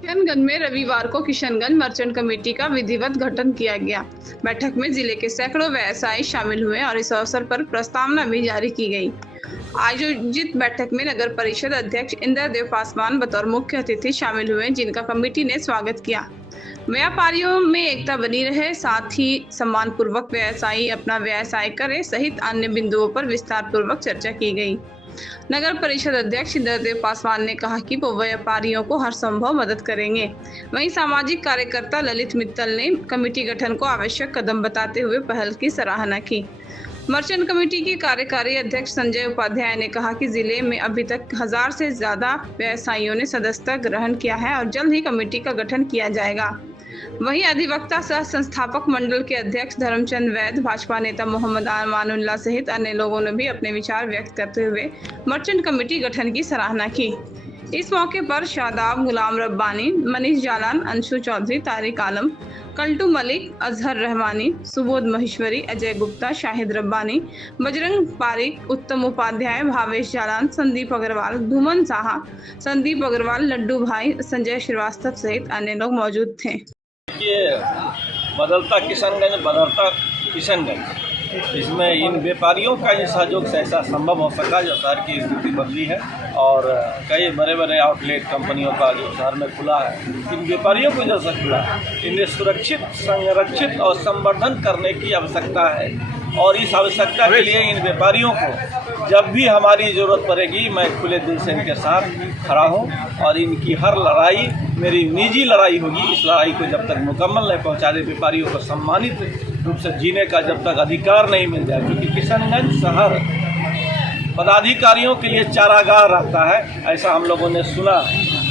किशनगंज में रविवार को किशनगंज मर्चेंट कमेटी का विधिवत गठन किया गया। बैठक में जिले के सैकड़ों व्यवसायी शामिल हुए और इस अवसर पर प्रस्तावना भी जारी की गई। आयोजित बैठक में नगर परिषद अध्यक्ष इंद्रदेव पासवान बतौर मुख्य अतिथि शामिल हुए, जिनका कमेटी ने स्वागत किया। व्यापारियों में एकता बनी रहे, साथ ही सम्मान पूर्वक व्यवसायी अपना व्यवसाय करे सहित अन्य बिंदुओं पर विस्तार पूर्वक चर्चा की गई। नगर परिषद अध्यक्ष इंद्रदेव पासवान ने कहा कि वो व्यापारियों को हर संभव मदद करेंगे। वहीं सामाजिक कार्यकर्ता ललित मित्तल ने कमेटी गठन को आवश्यक कदम बताते हुए पहल की सराहना की। मर्चेंट कमेटी के कार्यकारी अध्यक्ष संजय उपाध्याय ने कहा कि जिले में अभी तक 1000 से ज्यादा व्यवसायियों ने सदस्यता ग्रहण किया है और जल्द ही कमेटी का गठन किया जाएगा। वहीं अधिवक्ता सह संस्थापक मंडल के अध्यक्ष धर्मचंद वैद, भाजपा नेता मोहम्मद अमानुल्लाह सहित अन्य लोगों ने भी अपने विचार व्यक्त करते हुए मर्चेंट कमेटी गठन की सराहना की। इस मौके पर शादाब, गुलाम रब्बानी, मनीष जालान, अंशु चौधरी, तारिक आलम, कल्टू मलिक, अजहर रहमानी, सुबोध महेश्वरी, अजय गुप्ता, शाहिद रब्बानी, बजरंग पारिक, उत्तम उपाध्याय, भावेश जालान, संदीप अग्रवाल, धूमन साहा, संदीप अग्रवाल, लड्डू भाई, संजय श्रीवास्तव सहित अन्य लोग मौजूद थे। ये बदलता किशनगंज बदलता किशनगंज, इसमें इन व्यापारियों का ही सहयोग से ऐसा संभव हो सका जो शहर की स्थिति बदली है और कई बड़े बड़े आउटलेट कंपनियों का जो शहर में खुला है, इन व्यापारियों को जैसा खुला है, इन्हें सुरक्षित, संरक्षित और संवर्धन करने की आवश्यकता है। और इस आवश्यकता के लिए इन व्यापारियों को जब भी हमारी ज़रूरत पड़ेगी, मैं खुले दिल से इनके साथ खड़ा हूँ और इनकी हर लड़ाई मेरी निजी लड़ाई होगी। इस लड़ाई को जब तक मुकम्मल नहीं पहुँचा दे, व्यापारियों को सम्मानित रूप से जीने का जब तक अधिकार नहीं मिल जाए, क्योंकि किशनगंज शहर पदाधिकारियों के लिए चारागाह रहता है, ऐसा हम लोगों ने सुना।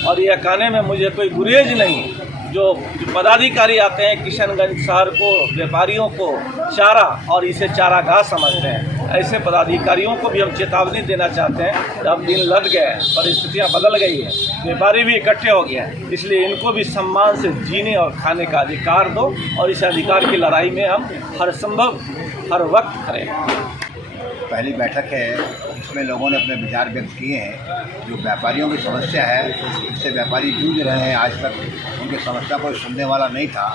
और यह कहने में मुझे कोई गुरेज नहीं, जो पदाधिकारी आते हैं किशनगंज शहर को, व्यापारियों को चारा और इसे चारागाह समझते हैं, ऐसे पदाधिकारियों को भी हम चेतावनी देना चाहते हैं। अब दिन लग गए हैं, परिस्थितियां बदल गई हैं, व्यापारी भी इकट्ठे हो गए हैं, इसलिए इनको भी सम्मान से जीने और खाने का अधिकार दो और इस अधिकार की लड़ाई में हम हर संभव हर वक्त करें। पहली बैठक है, इसमें लोगों ने अपने विचार व्यक्त किए हैं। जो व्यापारियों की समस्या है, इससे व्यापारी जूझ रहे हैं, आज तक उनकी समस्या कोई सुनने वाला नहीं था।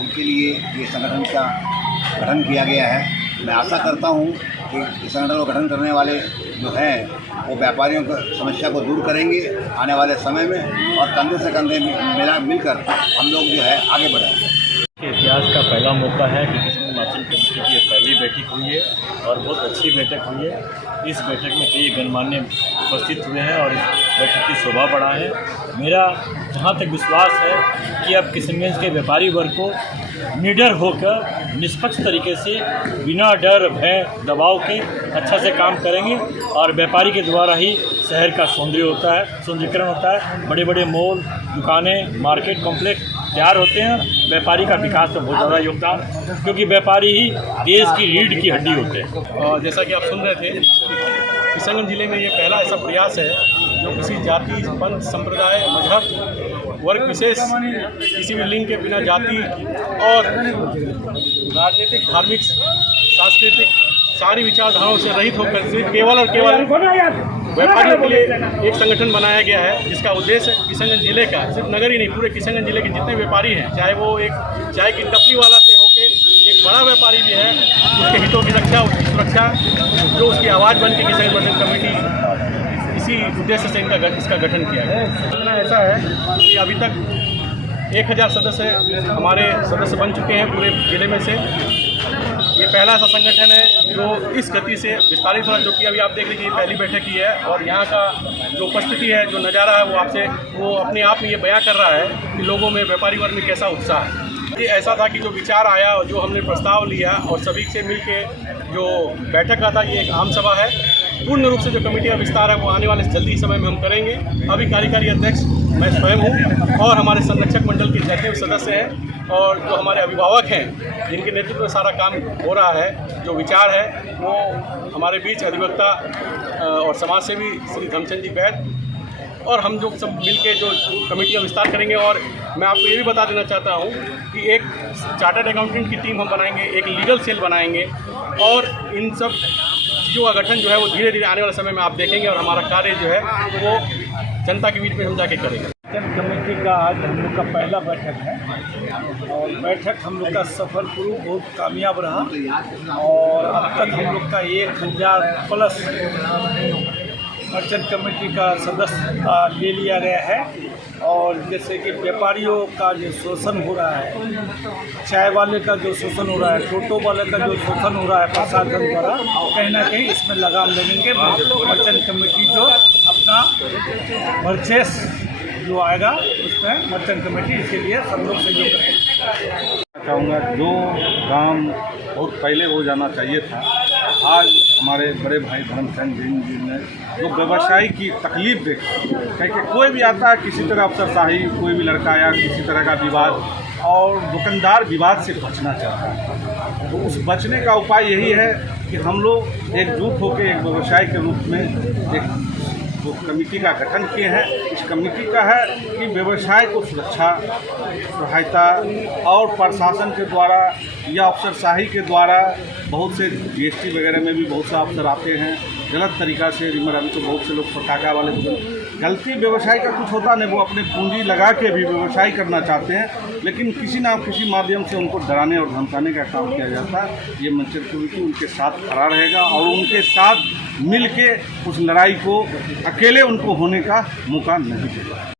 उनके लिए ये संगठन का गठन किया गया है। मैं आशा करता हूँ कि इस संगठन को गठन करने वाले जो हैं वो व्यापारियों की समस्या को दूर करेंगे आने वाले समय में, और कंधे से कंधे मिलकर हम लोग जो है आगे बढ़ेंगे। इतिहास का पहला मौका है कि किशनगंज मर्चेंट कमेटी की पहली बैठक हुई है और बहुत अच्छी बैठक हुई है। इस बैठक में कई गणमान्य उपस्थित हुए हैं और इस बैठक की शोभा बढ़ा है। मेरा जहाँ तक विश्वास है कि अब किशनगंज के व्यापारी वर्ग को निडर होकर निष्पक्ष तरीके से बिना डर भय दबाव के अच्छा से काम करेंगे और व्यापारी के द्वारा ही शहर का सौंदर्यीकरण होता है। बड़े बड़े मॉल, दुकानें, मार्केट कॉम्प्लेक्स तैयार होते हैं। व्यापारी का विकास में बहुत ज़्यादा योगदान, क्योंकि व्यापारी ही देश की रीढ़ की हड्डी होते हैं। और जैसा कि आप सुन रहे थे, किशनगंज जिले में ये पहला ऐसा प्रयास है जो किसी जाति, पंथ, संप्रदाय, मजहब, वर्ग विशेष, किसी भी लिंग के बिना जाति और राजनीतिक, धार्मिक, सांस्कृतिक सारी विचारधाराओं से रहित होकर सिर्फ केवल और केवल व्यापारियों के लिए एक संगठन बनाया गया है, जिसका उद्देश्य किशनगंज जिले का, सिर्फ नगर ही नहीं, पूरे किशनगंज जिले के जितने व्यापारी हैं, चाहे वो एक चाय की टपली वाला से होके एक बड़ा व्यापारी भी है, उसके हितों की रक्षा, उसकी सुरक्षा, जो उसकी आवाज़ बन के किशनगंज मर्चेंट कमेटी इसी उद्देश्य से इसका गठन किया गया। ऐसा है कि अभी तक 1000 सदस्य हमारे सदस्य बन चुके हैं पूरे जिले में से। ये पहला ऐसा संगठन है जो इस गति से विस्तारित हुआ, जो कि अभी आप देख लीजिए पहली बैठक की है और यहाँ का जो उपस्थिति है, जो नज़ारा है, वो अपने आप में ये बयां कर रहा है कि लोगों में, व्यापारी वर्ग में कैसा उत्साह है। ये ऐसा था कि जो विचार आया और जो हमने प्रस्ताव लिया और सभी से मिलके जो बैठक का था, ये एक आम सभा है। पूर्ण रूप से जो कमेटी का विस्तार है वो आने वाले जल्दी समय में हम करेंगे। अभी कार्यकारी अध्यक्ष मैं स्वयं हूँ और हमारे संरक्षक मंडल के जितने भी सदस्य हैं और जो हमारे अभिभावक हैं, जिनके नेतृत्व में सारा काम हो रहा है, जो विचार है वो हमारे बीच अधिवक्ता और समाजसेवी श्री धर्मचंद जी वैद और हम जो सब मिलके जो कमेटी का विस्तार करेंगे। और मैं आपको ये भी बता देना चाहता हूँ कि एक चार्टर्ड अकाउंटेंट की टीम हम बनाएंगे, एक लीगल सेल बनाएंगे और इन सब चीज़ों का गठन जो है वो धीरे धीरे आने वाले समय में आप देखेंगे और हमारा कार्य जो है वो जनता के बीच में हम जाके करेंगे। कमेटी का आज हम लोग का पहला बैठक है और बैठक हम लोग का सफलपूर्वक बहुत कामयाब रहा और अब तक हम लोग का 1000 प्लस मर्चेंट कमेटी का सदस्य ले लिया गया है। और जैसे कि व्यापारियों का जो शोषण हो रहा है, चाय वाले का जो शोषण हो रहा है, टोटो वाले का जो शोषण हो रहा है प्रशासन द्वारा, कहीं ना कहीं इसमें लगाम लगेंगे। मर्चेंट कमेटी जो अपना परचेस जो आएगा उसमें मर्चेंट कमेटी इसके लिए सब लोग सहयोग करेंगे। चाहूँगा जो काम बहुत पहले हो जाना चाहिए था, आज हमारे बड़े भाई धर्मचंद जी ने जो व्यवसायी की तकलीफ देखा, क्योंकि कोई भी आता है किसी तरह अफसरशाही, कोई भी लड़का आया किसी तरह का विवाद, और दुकानदार विवाद से बचना चाहता है। तो उस बचने का उपाय यही है कि हम लोग एकजुट होकर एक व्यवसाय के रूप में एक जो कमेटी का गठन किए हैं। इस कमेटी का है कि व्यवसाय को सुरक्षा, सहायता और प्रशासन के द्वारा या अफसरशाही के द्वारा बहुत से जीएसटी वगैरह में भी बहुत से अफसर आते हैं गलत तरीक़ा से। रिमर अभी तो बहुत से लोग पटाखा वाले गलती व्यवसाय का कुछ होता नहीं, वो अपने पूंजी लगा के भी व्यवसाय करना चाहते हैं, लेकिन किसी ना किसी माध्यम से उनको डराने और धमकाने का काम किया जाता है। ये मर्चेंट कमेटी उनके साथ खड़ा रहेगा और उनके साथ मिल के उस लड़ाई को अकेले उनको होने का मौका नहीं देगा।